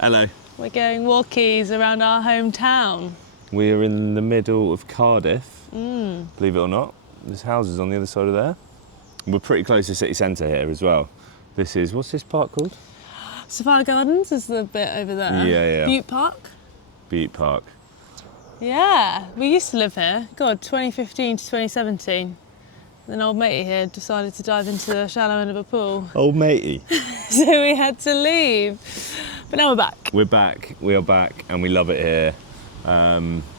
Hello. We're going walkies around our hometown. We are in the middle of Cardiff, believe it or not. There's houses on the other side of there. We're pretty close to city centre here as well. This is, what's this park called? Sapphire Gardens is the bit over there. Yeah. Butte Park. Butte Park. Yeah, we used to live here. God, 2015 to 2017. Then old matey here decided to dive into the shallow end of a pool. Old matey. So we had to leave. But now we're back. We're back, we are back, and we love it here.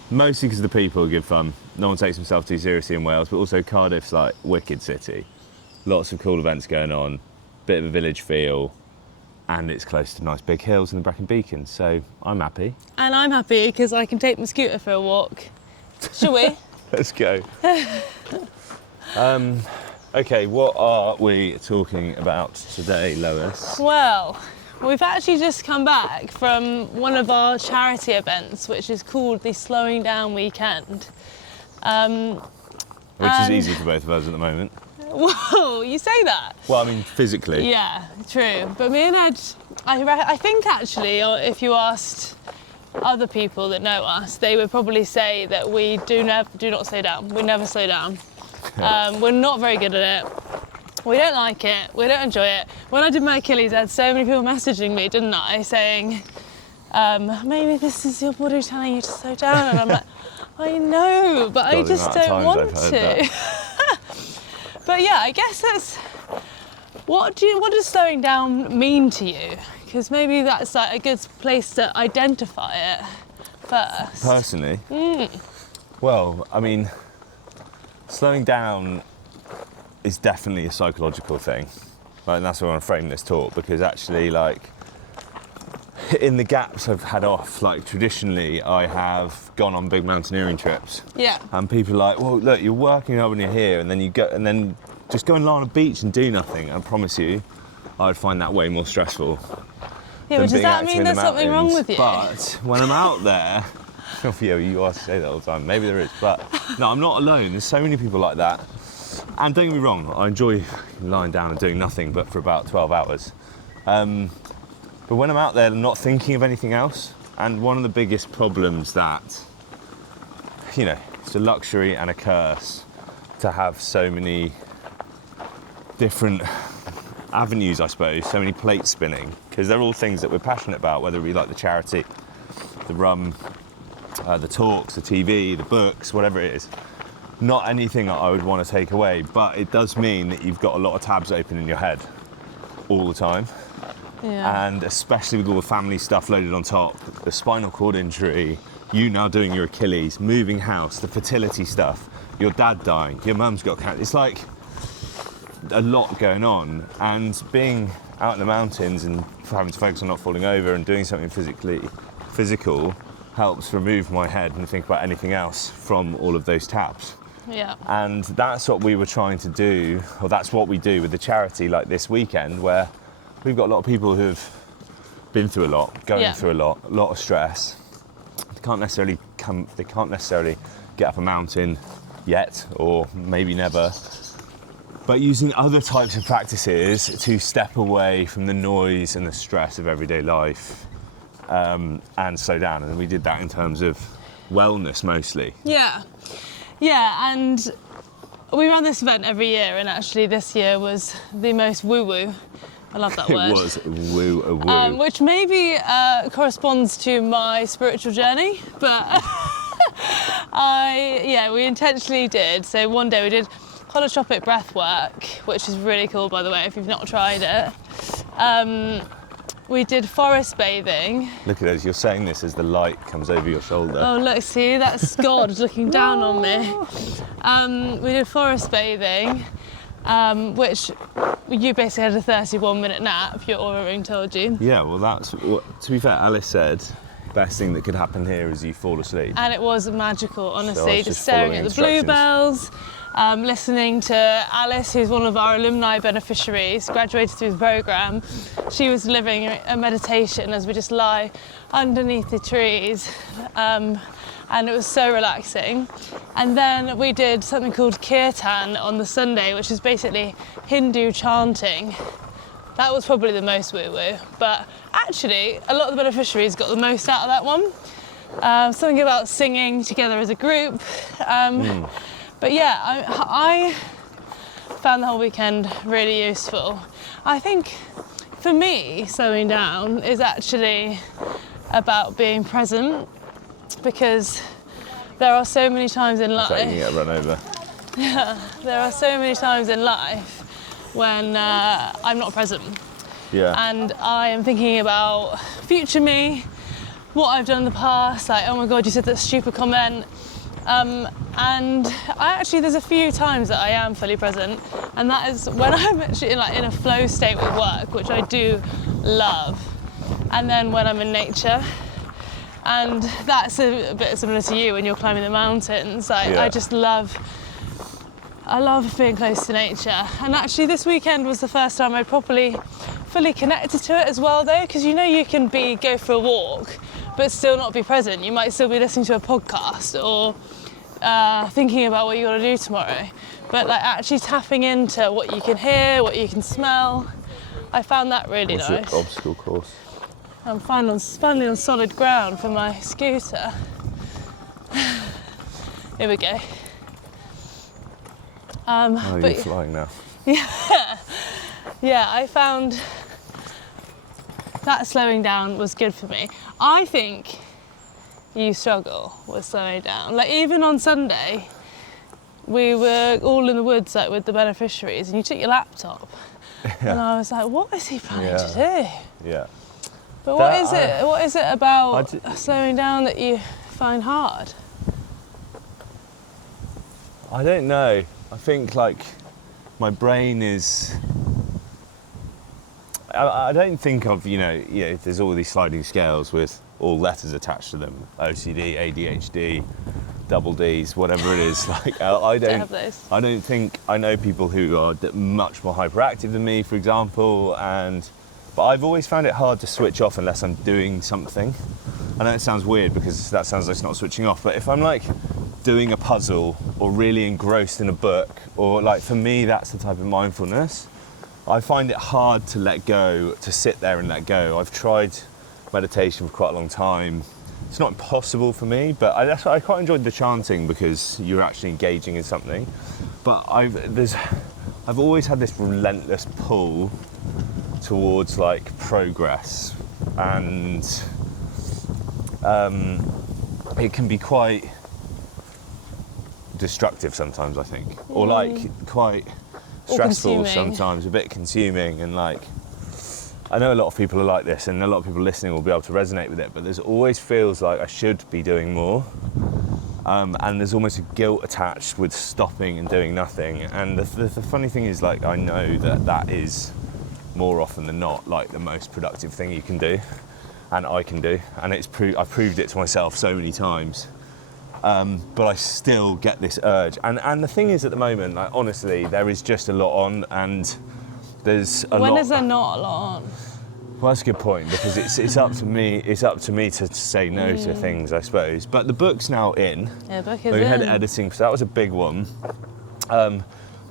Mostly because the people are good fun. No one takes himself too seriously in Wales, but also Cardiff's like wicked city. Lots of cool events going on, bit of a village feel, and it's close to nice big hills and the Brecon Beacons, so I'm happy. And I'm happy because I can take my scooter for a walk. Shall we? Let's go. Okay, what are we talking about today, Lois? Well, we've actually just come back from one of our charity events, which is called the Slowing Down Weekend. Which is easy for both of us at the moment. Whoa, you say that? Well, I mean, physically. Yeah, true. But me and Ed, I think actually, or if you asked other people that know us, they would probably say that we do not slow down. We never slow down. We're not very good at it. We don't like it. We don't enjoy it. When I did my Achilles, I had so many people messaging me, didn't I, saying, maybe this is your body telling you to slow down. And I'm like, I know, but I just don't want to. But yeah, I guess that's, what does slowing down mean to you? Because maybe that's like a good place to identify it first. Personally? Well, I mean, slowing down is definitely a psychological thing. Like, and that's why I want to frame this talk, because actually, like, in the gaps I've had off, like, traditionally I have gone on big mountaineering trips. Yeah. And people are like, well, look, you're working hard when you're here, and then you go, and then just go and lie on a beach and do nothing. I promise you, I'd find that way more stressful. Yeah, but does that mean there's something wrong with you? But when I'm out there, yeah, you always say that all the time, maybe there is, but no, I'm not alone. There's so many people like that. And don't get me wrong, I enjoy lying down and doing nothing, but for about 12 hours. But when I'm out there, I'm not thinking of anything else. And one of the biggest problems that, you know, it's a luxury and a curse to have so many different avenues, I suppose, so many plates spinning, because they're all things that we're passionate about, whether we like the charity, the rum, the talks, the TV, the books, whatever it is. Not anything that I would want to take away, but it does mean that you've got a lot of tabs open in your head all the time. Yeah. And especially with all the family stuff loaded on top, the spinal cord injury, you now doing your Achilles, moving house, the fertility stuff, your dad dying, your mum's got cancer. It's like a lot going on, and being out in the mountains and having to focus on not falling over and doing something physical helps remove my head and think about anything else from all of those tabs. Yeah. And that's what we were trying to do, or that's what we do with the charity, like this weekend, where we've got a lot of people who've been through a lot, going through a lot of stress. They can't necessarily get up a mountain yet, or maybe never. But using other types of practices to step away from the noise and the stress of everyday life, and slow down. And we did that in terms of wellness mostly. Yeah, and we run this event every year, and actually this year was the most woo-woo. I love that word. It was woo-woo. Which maybe corresponds to my spiritual journey, but we intentionally did. So one day we did holotropic breath work, which is really cool, by the way, if you've not tried it. We did forest bathing. Look at us, you're saying this as the light comes over your shoulder. Oh, look, see, that's God looking down on me. We did forest bathing, which you basically had a 31-minute nap, your Aura ring told you. Yeah, well, to be fair, Alice said, best thing that could happen here is you fall asleep. And it was magical, honestly, So just staring at the bluebells, listening to Alice, who's one of our alumni beneficiaries, graduated through the programme. She was delivering a meditation as we just lie underneath the trees, and it was so relaxing. And then we did something called kirtan on the Sunday, which is basically Hindu chanting. That was probably the most woo-woo, but actually, a lot of the beneficiaries got the most out of that one. Something about singing together as a group. But yeah, I found the whole weekend really useful. I think for me, slowing down is actually about being present, because there are so many times in life. So you can get run over. Yeah, there are so many times in life when I'm not present. Yeah. And I am thinking about future me, what I've done in the past, like, oh my God, you said that stupid comment. And there's a few times that I am fully present, and that is when I'm actually in a flow state with work, which I do love, and then when I'm in nature. And that's a bit similar to you when you're climbing the mountains. I just love being close to nature. And actually this weekend was the first time I properly, fully connected to it as well though, because you can go for a walk, but still not be present. You might still be listening to a podcast or thinking about what you got to do tomorrow. But actually tapping into what you can hear, what you can smell, I found that really nice. What's your obstacle course? I'm finally on solid ground for my scooter. Here we go. You're flying now. Yeah, I found that slowing down was good for me. I think you struggle with slowing down. Even on Sunday, we were all in the woods with the beneficiaries, and you took your laptop. And I was like, what is he planning to do? Yeah. But what is it about slowing down that you find hard? I don't know. I think my brain is. I don't think of there's all these sliding scales with all letters attached to them: OCD, ADHD, double Ds, whatever it is. I don't think I know people who are much more hyperactive than me, for example, but I've always found it hard to switch off unless I'm doing something. I know it sounds weird because that sounds like it's not switching off, but if I'm doing a puzzle or really engrossed in a book, or for me that's the type of mindfulness, I find it hard to let go, to sit there and let go. I've tried meditation for quite a long time. It's not impossible for me, but I quite enjoyed the chanting because you're actually engaging in something. But I've always had this relentless pull towards progress, and it can be quite destructive sometimes, I think, or quite stressful sometimes, a bit consuming, and I know a lot of people are like this, and a lot of people listening will be able to resonate with it, but there's always feels like I should be doing more, and there's almost a guilt attached with stopping and doing nothing. And the funny thing is, I know that is more often than not the most productive thing you can do, and I can do, and I've proved it to myself so many times. But I still get this urge, and the thing is, at the moment, honestly, there is just a lot on, and there's a lot. When is there not a lot on? Well, that's a good point, because it's up to me. It's up to me to say no to things, I suppose. But the book's now in. Yeah, the book is in. We had editing, so that was a big one. But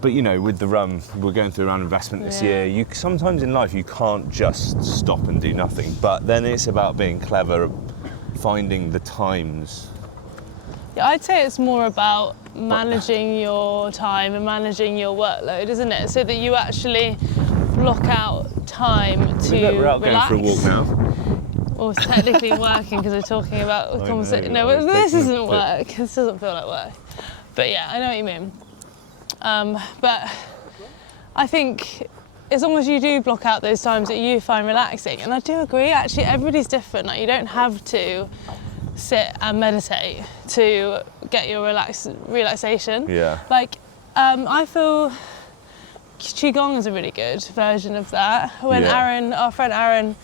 with the run, we're going through around investment this year. Sometimes in life you can't just stop and do nothing. But then it's about being clever, finding the times. Yeah, I'd say it's more about managing your time and managing your workload, isn't it? So that you actually block out time to We're out relax. going for a walk now. Well, it's technically working because we're talking about conversation. No, but this isn't work. This doesn't feel like work. But yeah, I know what you mean. But I think as long as you do block out those times that you find relaxing, and I do agree, actually, everybody's different. You don't have to sit and meditate to get your relaxation. Yeah. I feel Qigong is a really good version of that. When our friend Aaron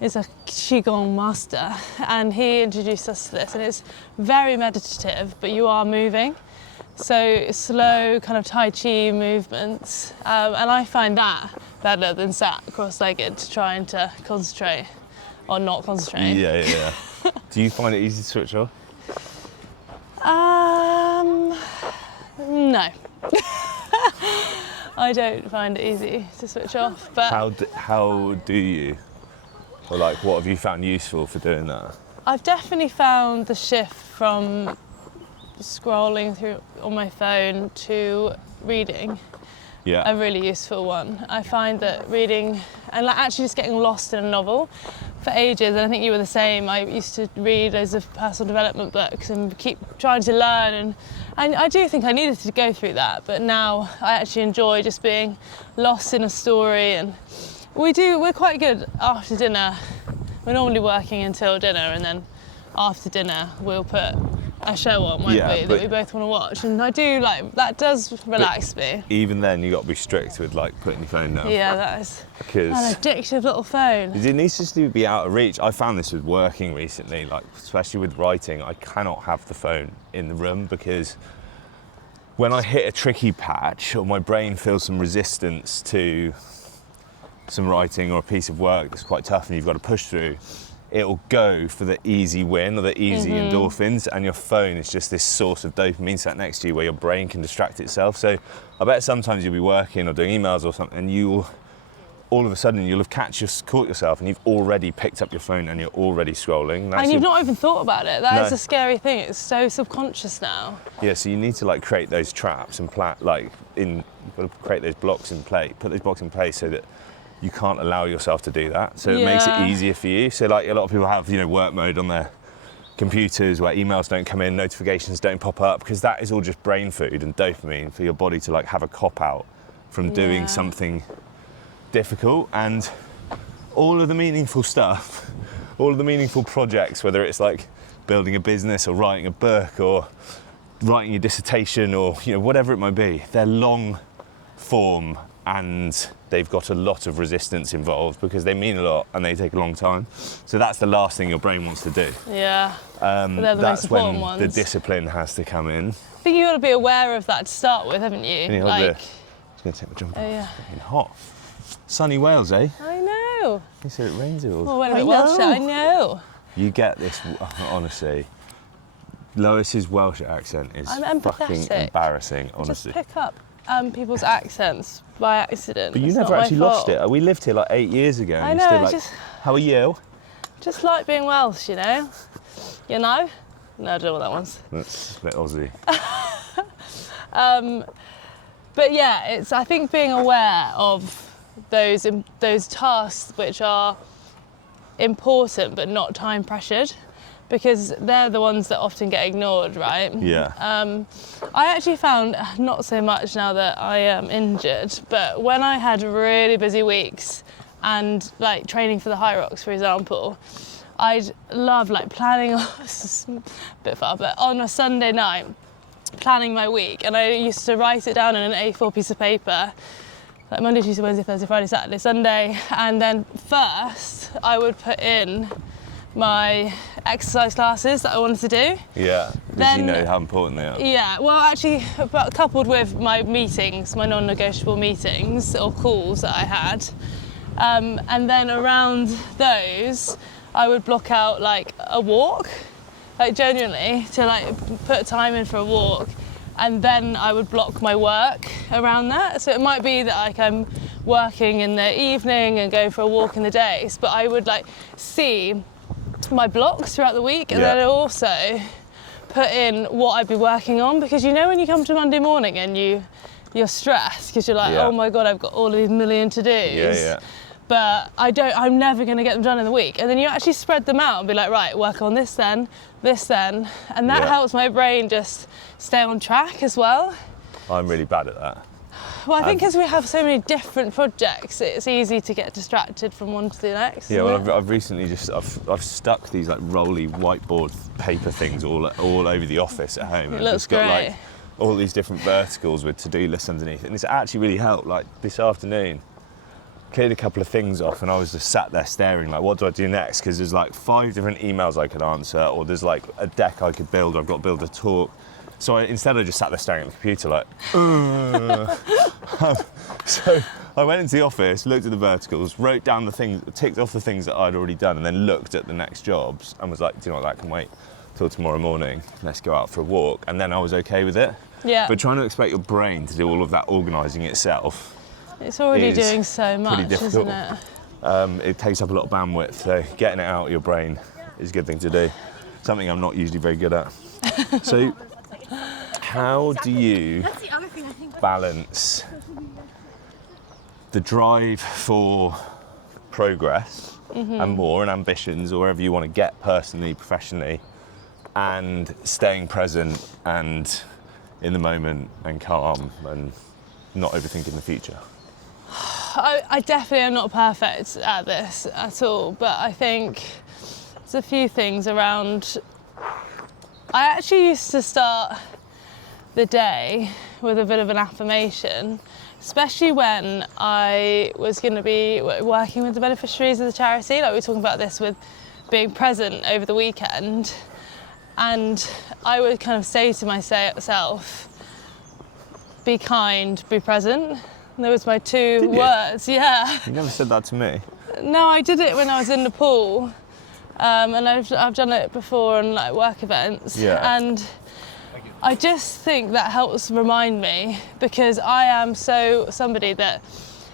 is a Qigong master, and he introduced us to this, and it's very meditative, but you are moving. So slow kind of Tai Chi movements, and I find that better than sat cross-legged trying to concentrate or not concentrate. Yeah. Do you find it easy to switch off? No. I don't find it easy to switch off, but How do you? Or like, what have you found useful for doing that? I've definitely found the shift from scrolling through on my phone to reading Yeah. a really useful one. I find that reading and like actually just getting lost in a novel for ages, and I think you were the same. I used to read loads of personal development books and keep trying to learn, and I do think I needed to go through that, but now I actually enjoy just being lost in a story. And we're quite good after dinner. We're normally working until dinner, and then after dinner we'll put a show on, won't we, that we both want to watch. And I do like, that does relax me. Even then, you got to be strict with like putting your phone down. Yeah, that is Because an addictive little phone. it needs just to be out of reach. I found this with working recently, like especially with writing, I cannot have the phone in the room because when I hit a tricky patch or my brain feels some resistance to some writing or a piece of work that's quite tough and you've got to push through, it'll go for the easy win or the easy endorphins, and your phone is just this source of dopamine sat next to you where your brain can distract itself. So I bet sometimes you'll be working or doing emails or something, and you'll all of a sudden you'll have caught yourself and you've already picked up your phone and you're already scrolling. And you've not even thought about it. That is a scary thing. It's so subconscious now. Yeah, so you need to like create those traps and you've got to create those blocks in place, put those blocks in place so that you can't allow yourself to do that. So it makes it easier for you. So like a lot of people have, work mode on their computers where emails don't come in, notifications don't pop up, because that is all just brain food and dopamine for your body to like have a cop out from doing something difficult. And all of the meaningful stuff, all of the meaningful projects, whether it's like building a business or writing a book or writing your dissertation or whatever it might be, they're long form and they've got a lot of resistance involved because they mean a lot and they take a long time. So that's the last thing your brain wants to do. Yeah, they're the most That's when important ones. the discipline has to come in. I think you've got to be aware of that to start with, haven't you? I'm just going to take my jumper off. yeah. It's fucking hot. Sunny Wales, eh? I know. You said it rains here. Well, when a bit Welsh, I know. You get this, honestly. Lois's Welsh accent is I'm fucking empathetic. embarrassing, honestly. Just pick up people's accents by accident. But you It's never not my actually lost fault. it. We lived here like 8 years ago. I And know, you're still just- how are you? Just like being Welsh, you know? You know? No, I don't know what that was. That's a bit Aussie. But yeah, I think being aware of those tasks which are important but not time pressured, because they're the ones that often get ignored, right? Yeah. I actually found, not so much now that I am injured, but when I had really busy weeks and like training for the High Rocks, for example, I'd love like planning, this is a bit far, but on a Sunday night, planning my week, and I used to write it down in an A4 piece of paper, like Monday, Tuesday, Wednesday, Thursday, Friday, Saturday, Sunday, and then first I would put in my exercise classes that I wanted to do. Yeah, because Then- you know how important they are. Yeah, well actually, but coupled with my meetings, my non-negotiable meetings or calls that I had, and then around those, I would block out like a walk, like genuinely, to like put time in for a walk, and then I would block my work around that. So it might be that like I'm working in the evening and going for a walk in the days, but I would like see my blocks throughout the week, and then I'd also put in what I'd be working on, because when you come to Monday morning and you're stressed because you're like, oh my God, I've got all of these million to-dos. But I'm never going to get them done in the week. And then you actually spread them out and be like, right, work on this then. And that helps my brain just stay on track as well. I'm really bad at that. Well, I think as we have so many different projects, it's easy to get distracted from one to the next. Yeah, well, I've recently I've stuck these like rolly whiteboard paper things all over the office at home. It And looks it's got great. like all these different verticals with to-do lists underneath, and it's actually really helped. Like this afternoon, cleared a couple of things off, and I was just sat there staring like, what do I do next? Because there's like 5 different emails I could answer, or there's like a deck I could build. I've got to build a talk. So instead I just sat there staring at the computer like, so I went into the office, looked at the verticals, wrote down the things, ticked off the things that I'd already done, and then looked at the next jobs and was like, do you know what, that can wait till tomorrow morning. Let's go out for a walk. And then I was okay with it. Yeah. But trying to expect your brain to do all of that organising itself, It's already is doing so pretty much, difficult. isn't it? it takes up a lot of bandwidth, so getting it out of your brain is a good thing to do. Something I'm not usually very good at. So how do you balance the drive for progress and more and ambitions, or wherever you want to get personally, professionally, and staying present and in the moment and calm and not overthinking the future? I definitely am not perfect at this at all, but I think there's a few things around. I actually used to start the day with a bit of an affirmation, especially when I was going to be working with the beneficiaries of the charity. Like we were talking about this with being present over the weekend, and I would kind of say to myself, be kind, be present. And there was my two words, yeah. You never said that to me. No, I did it when I was in Nepal, and I've done it before on like work events, and I just think that helps remind me, because I am somebody that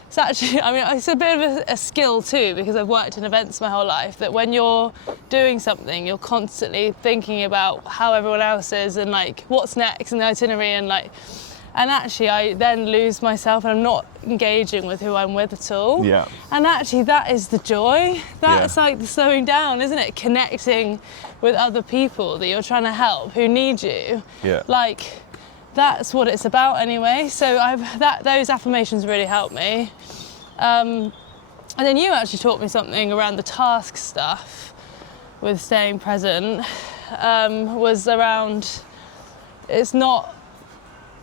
it's actually, I mean, it's a bit of a skill too, because I've worked in events my whole life, that when you're doing something, you're constantly thinking about how everyone else is and like what's next in the itinerary, and actually I then lose myself and I'm not engaging with who I'm with at all. Yeah. And actually that is the joy. That's like the slowing down, isn't it? Connecting with other people that you're trying to help who need you. Yeah. Like, that's what it's about anyway. So those affirmations really helped me. And then you actually taught me something around the task stuff with staying present, was around, it's not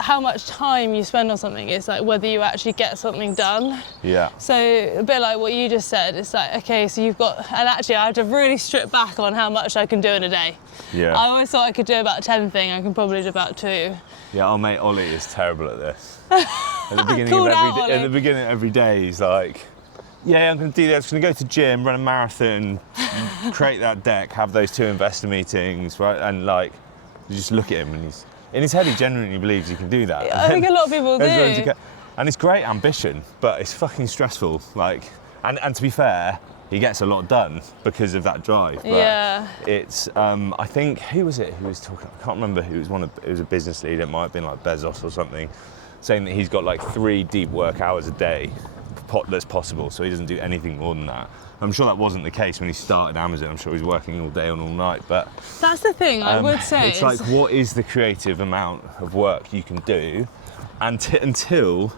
how much time you spend on something, it's like whether you actually get something done. Yeah. So a bit like what you just said, it's like, okay, so you've got, and actually I had to really strip back on how much I can do in a day. Yeah. I always thought I could do about 10 things, I can probably do about 2. Yeah, our mate Ollie is terrible at this. At the beginning of every day, he's like, yeah, I'm going to do this, I'm going to go to gym, run a marathon, create that deck, have those 2 investor meetings, right? And like, you just look at him and he's, in his head, he genuinely believes he can do that. I think a lot of people do. And it's great ambition, but it's fucking stressful. Like, and to be fair, he gets a lot done because of that drive. But Yeah. it's, I think, who was it who was talking? I can't remember who was it was a business leader, it might have been like Bezos or something, saying that he's got like 3 deep work hours a day that's possible, so he doesn't do anything more than that. I'm sure that wasn't the case when he started Amazon. I'm sure he's working all day and all night, but that's the thing, I would say. It's like, what is the creative amount of work you can do until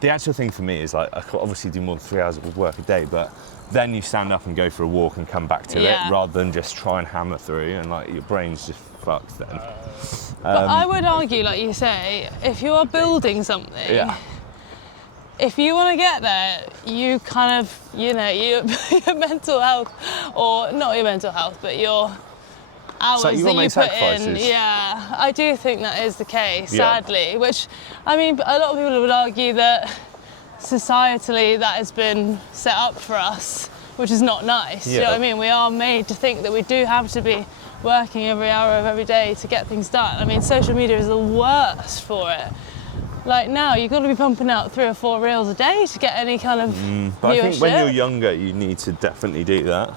the actual thing for me is like, I could obviously do more than 3 hours of work a day, but then you stand up and go for a walk and come back to it, rather than just try and hammer through, and like your brain's just fucked then. But I would argue, like you say, if you are building something, if you want to get there, you kind of, your mental health, or not your mental health, but your hours so you that you put in. Yeah, I do think that is the case, sadly, which, I mean, a lot of people would argue that societally that has been set up for us, which is not nice. You know what I mean? We are made to think that we do have to be working every hour of every day to get things done. I mean, social media is the worst for it. Like now, you've got to be pumping out 3 or 4 reels a day to get any kind of but viewership. I think when you're younger, you need to definitely do that.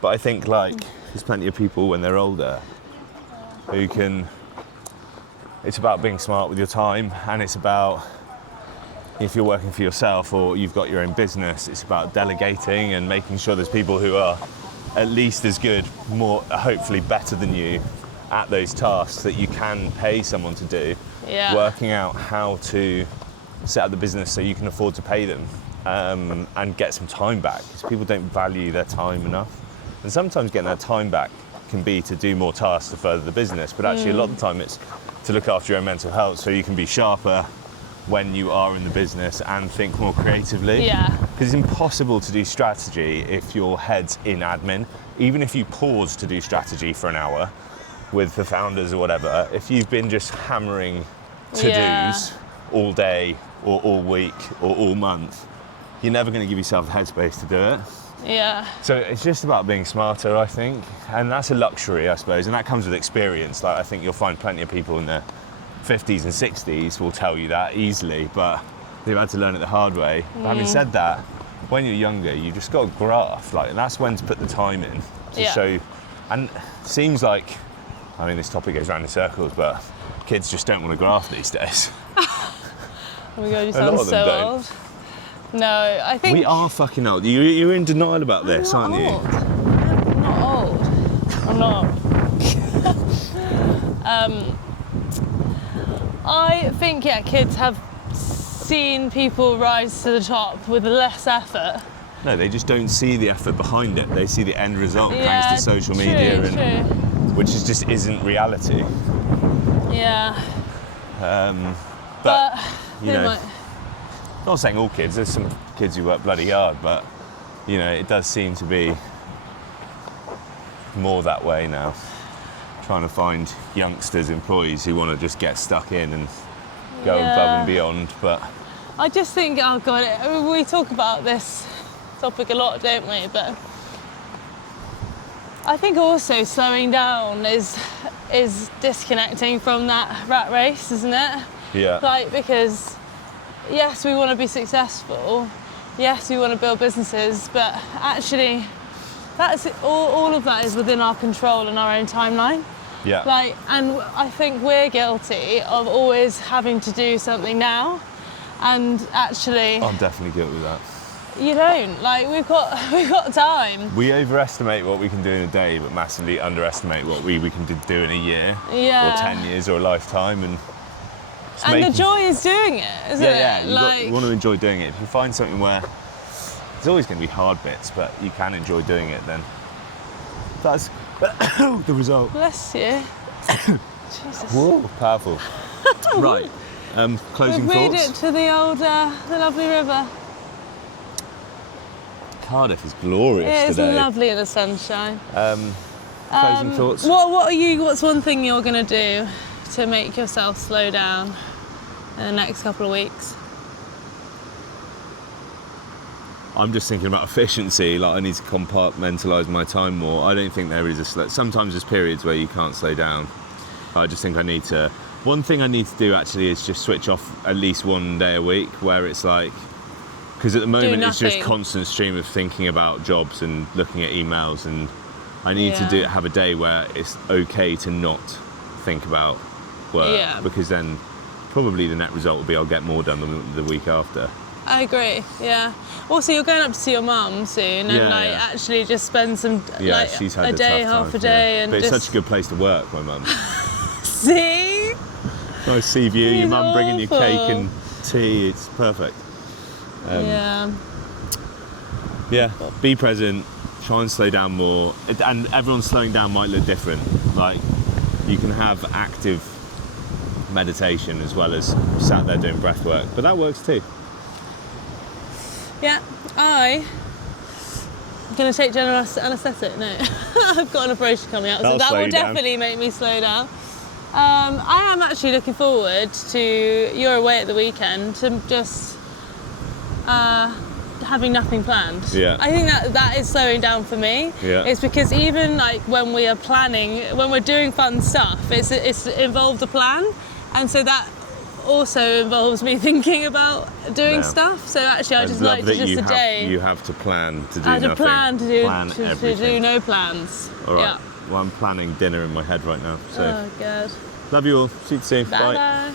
But I think like there's plenty of people when they're older who can. It's about being smart with your time, and it's about, if you're working for yourself or you've got your own business, it's about delegating and making sure there's people who are at least as good, more hopefully better than you at those tasks that you can pay someone to do. Working out how to set up the business so you can afford to pay them, and get some time back, because people don't value their time enough. And sometimes getting that time back can be to do more tasks to further the business, but actually a lot of the time it's to look after your own mental health so you can be sharper when you are in the business and think more creatively. Because it's impossible to do strategy if your head's in admin. Even if you pause to do strategy for an hour with the founders or whatever, if you've been just hammering to-dos all day or all week or all month, you're never going to give yourself the headspace to do it. So it's just about being smarter, I think, and that's a luxury, I suppose, and that comes with experience. Like, I think you'll find plenty of people in their 50s and 60s will tell you that easily, but they've had to learn it the hard way. But having said that, when you're younger, you just got to graft, like, and that's when to put the time in to Yeah. show. And it seems like, I mean, this topic goes round in circles, but kids just don't want to graft these days. Oh my God, you A lot sound of them so don't. old. No, I think We are fucking old. You're in denial about this, I'm aren't not you? old. I'm not old. I'm not. I think, yeah, kids have seen people rise to the top with less effort. No, they just don't see the effort behind it. They see the end result Yeah, thanks to social true, media, true. which is just isn't reality. Yeah, But they you know, might. not saying all kids. There's some kids who work bloody hard, but you know, it does seem to be more that way now. Trying to find youngsters, employees who want to just get stuck in and go Yeah. above and beyond. But I just think, oh God, we talk about this topic a lot, don't we? But I think also slowing down is disconnecting from that rat race, isn't it? yeah, Like, because yes, we want to be successful, yes, we want to build businesses, but actually that's all of that is within our control and our own timeline. yeah, Like, and I think we're guilty of always having to do something now, and actually I'm definitely guilty of that. you don't. Like, we've got time. We overestimate what we can do in a day, but massively underestimate what we can do in a year, Yeah. or 10 years, or a lifetime. And it's And making- the joy is doing it, isn't yeah, it? you want to enjoy doing it. If you find something where there's always going to be hard bits, but you can enjoy doing it, then that's the result. bless you. Jesus. Whoa, powerful. Right, closing We've made thoughts. it to the old, the lovely river. Cardiff is glorious It is today. lovely in the sunshine. Closing thoughts. What's one thing you're going to do to make yourself slow down in the next couple of weeks? I'm just thinking about efficiency. Like, I need to compartmentalise my time more. I don't think there is sometimes there's periods where you can't slow down. I just think I need to. One thing I need to do actually is just switch off at least one day a week, where it's like, because at the moment it's just nothing. constant stream of thinking about jobs and looking at emails, and I need Yeah. to have a day where it's okay to not think about work, Yeah. because then probably the net result will be I'll get more done than the week after. I agree, yeah. Also, you're going up to see your mum soon, Yeah, and like yeah. actually just spend some Yeah, like she's had a day, tough half time, a day, yeah. and But it's just such a good place to work, my mum. see. Nice to see you, your He's mum bringing you cake awful. and tea. It's perfect. Yeah. Yeah, be present, try and slow down more. And everyone's slowing down might look different. Like, you can have active meditation as well as sat there doing breath work, but that works too. Yeah, I'm going to take general anaesthetic. No, I've got an operation coming up, so That'll that slow will you down. definitely make me slow down. I am actually looking forward to, you're away at the weekend, to just having nothing planned. Yeah. I think that is slowing down for me. Yeah. It's because even like when we are planning, when we're doing fun stuff, it's involved a plan, and so that also involves me thinking about doing Yeah. stuff. So actually, I just love like to that just a day. you have to plan to do I had nothing. a plan to do Plan to do everything. no plans. All right. Yeah. Well, I'm planning dinner in my head right now. So Oh god. love you all. See you soon. Bye bye.